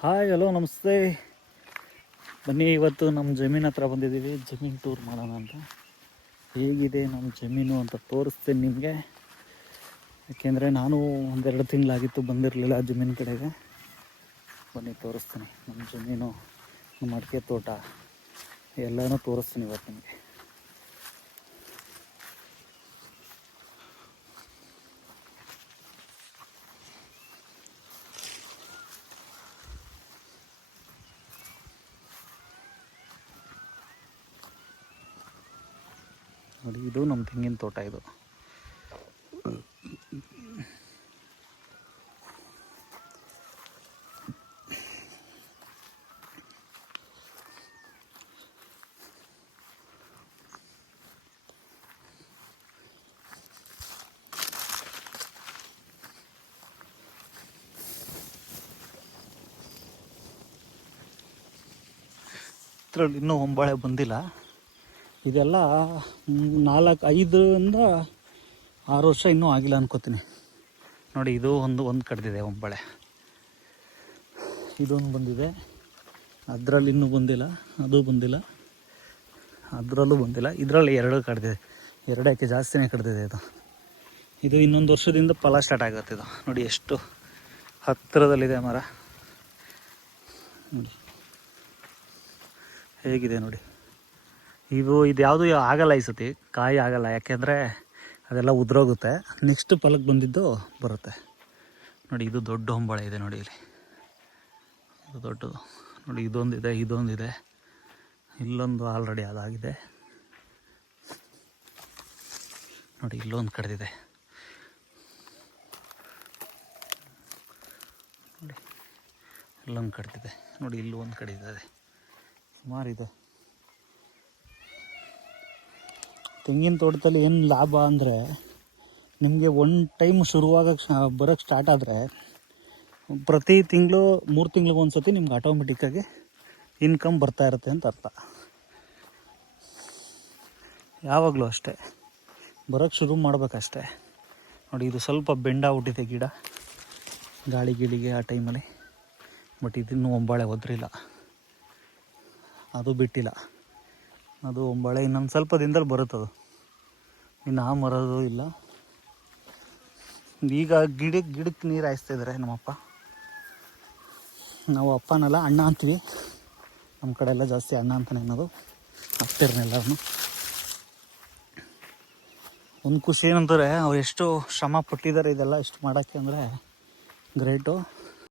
Hi hello ನಮಸ್ತೆ. ಬನ್ನಿ, ಇವತ್ತು ನಮ್ಮ ಜಮೀನು ಹತ್ರ ಬಂದಿದ್ದೀವಿ. ಜಮೀನು ಟೂರ್ ಮಾಡೋಣ ಅಂತ. ಹೇಗಿದೆ ನಮ್ಮ ಜಮೀನು ಅಂತ ತೋರಿಸ್ತೀನಿ ನಿಮಗೆ. ಯಾಕೆಂದರೆ ನಾನು ಒಂದೆರಡು ತಿಂಗಳಾಗಿತ್ತು ಬಂದಿರಲಿಲ್ಲ ಜಮೀನು ಕಡೆಗೆ. ಬನ್ನಿ ತೋರಿಸ್ತೀನಿ ನಮ್ಮ ಜಮೀನು, ನಮ್ಮ ಅಡಿಕೆ ತೋಟ ಎಲ್ಲನೂ ತೋರಿಸ್ತೀನಿ ಇವತ್ತು ನಿಮಗೆ. ನೋಡಿ, ಇದು ನಮ್ಮ ತೆಂಗಿನ ತೋಟ. ಇದು ಇದರಲ್ಲಿ ಇನ್ನೂ ಹೊಂಬಾಳೆ ಬಂದಿಲ್ಲ. ಇದೆಲ್ಲ 5 ಇಂದ 6 ವರ್ಷ ಇನ್ನೂ ಆಗಿಲ್ಲ ಅನ್ಕೋತೀನಿ. ನೋಡಿ, ಇದು ಒಂದು ಕಡ್ದಿದೆ ಹೊಂಬಾಳೆ. ಇದೊಂದು ಬಂದಿದೆ, ಅದರಲ್ಲಿ ಇನ್ನೂ ಬಂದಿಲ್ಲ, ಅದು ಬಂದಿಲ್ಲ, ಅದರಲ್ಲೂ ಬಂದಿಲ್ಲ. ಇದರಲ್ಲಿ 2 ಕಡ್ದಿದೆ, 2 ಯಾಕೆ ಜಾಸ್ತಿನೇ ಕಡ್ದಿದೆ. ಇದು ಇನ್ನೊಂದು ವರ್ಷದಿಂದ ಫಲ ಸ್ಟಾರ್ಟ್ ಆಗುತ್ತೆ. ಇದು ನೋಡಿ ಎಷ್ಟು ಹತ್ತಿರದಲ್ಲಿದೆ ಮರ. ನೋಡಿ ಹೇಗಿದೆ ನೋಡಿ. ಇದು ಯಾವುದು ಆಗಲ್ಲ, ಈ ಸತಿ ಕಾಯಿ ಆಗಲ್ಲ, ಯಾಕೆಂದರೆ ಅದೆಲ್ಲ ಉದುರೋಗುತ್ತೆ. ನೆಕ್ಸ್ಟ್ ಫಲಕ್ಕೆ ಬಂದಿದ್ದು ಬರುತ್ತೆ. ನೋಡಿ, ಇದು ದೊಡ್ಡ ಹೊಂಬಾಳೆ ಇದೆ. ನೋಡಿ ಇಲ್ಲಿ ಇದು ದೊಡ್ಡದು. ನೋಡಿ, ಇದೊಂದಿದೆ, ಇಲ್ಲೊಂದು ಆಲ್ರೆಡಿ ಅದಾಗಿದೆ. ನೋಡಿ, ಇಲ್ಲೊಂದು ಕಡ್ದಿದೆ. ನೋಡಿ, ಇಲ್ಲೊಂದು ಕಡ್ದಿದೆ. ನೋಡಿ, ಇಲ್ಲೂ ಒಂದು ಕಡಿದಿದೆ. ಸುಮಾರಿದೆ. ತೆಂಗಿನ ತೋಟದಲ್ಲಿ ಏನು ಲಾಭ ಅಂದರೆ, ನಿಮಗೆ ಒಂದು ಟೈಮ್ ಬರೋಕ್ಕೆ ಸ್ಟಾರ್ಟ್ ಆದರೆ ಪ್ರತಿ ತಿಂಗಳು 3 ತಿಂಗ್ಳಿಗೆ ಒಂದು ಸತಿ ನಿಮ್ಗೆ ಆಟೋಮೆಟಿಕ್ಕಾಗಿ ಇನ್ಕಮ್ ಬರ್ತಾ ಇರುತ್ತೆ ಅಂತ ಅರ್ಥ. ಯಾವಾಗಲೂ ಅಷ್ಟೇ, ಬರೋಕ್ಕೆ ಶುರು ಮಾಡಬೇಕಷ್ಟೆ. ನೋಡಿ, ಇದು ಸ್ವಲ್ಪ ಬೆಂಡಾಗ್ಬಿಟ್ಟಿದೆ ಗಿಡ, ಗಾಳಿ ಗಿಳಿಗೆ ಆ ಟೈಮಲ್ಲಿ. ಬಟ್ ಇದನ್ನು ಹೊಂಬಾಳೆ ಒದರಿಲ್ಲ, ಅದು ಬಿಟ್ಟಿಲ್ಲ. ಅದು ಹೊಂಬಾಳೆ ಇನ್ನೊಂದು ಸ್ವಲ್ಪ ದಿನದಲ್ಲಿ ಬರುತ್ತದು. ಇನ್ನು ಆ ಮರದು ಇಲ್ಲ. ಈಗ ಗಿಡಕ್ಕೆ ನೀರು ಹಾಯಿಸ್ತಾಯಿದ್ದಾರೆ ನಮ್ಮಪ್ಪ. ನಾವು ಅಪ್ಪನೆಲ್ಲ ಅಣ್ಣ ಅಂತೀವಿ. ನಮ್ಮ ಕಡೆ ಎಲ್ಲ ಜಾಸ್ತಿ ಅಣ್ಣ ಅಂತಾನೆ ಅನ್ನೋದು, ಅಪ್ಪರ್ನೆಲ್ಲರೂ. ಒಂದು ಖುಷಿ ಏನಂತಾರೆ, ಅವ್ರು ಎಷ್ಟು ಶ್ರಮ ಪಟ್ಟಿದ್ದಾರೆ ಇದೆಲ್ಲ ಇಷ್ಟು ಮಾಡೋಕ್ಕೆ ಅಂದರೆ ಗ್ರೇಟು.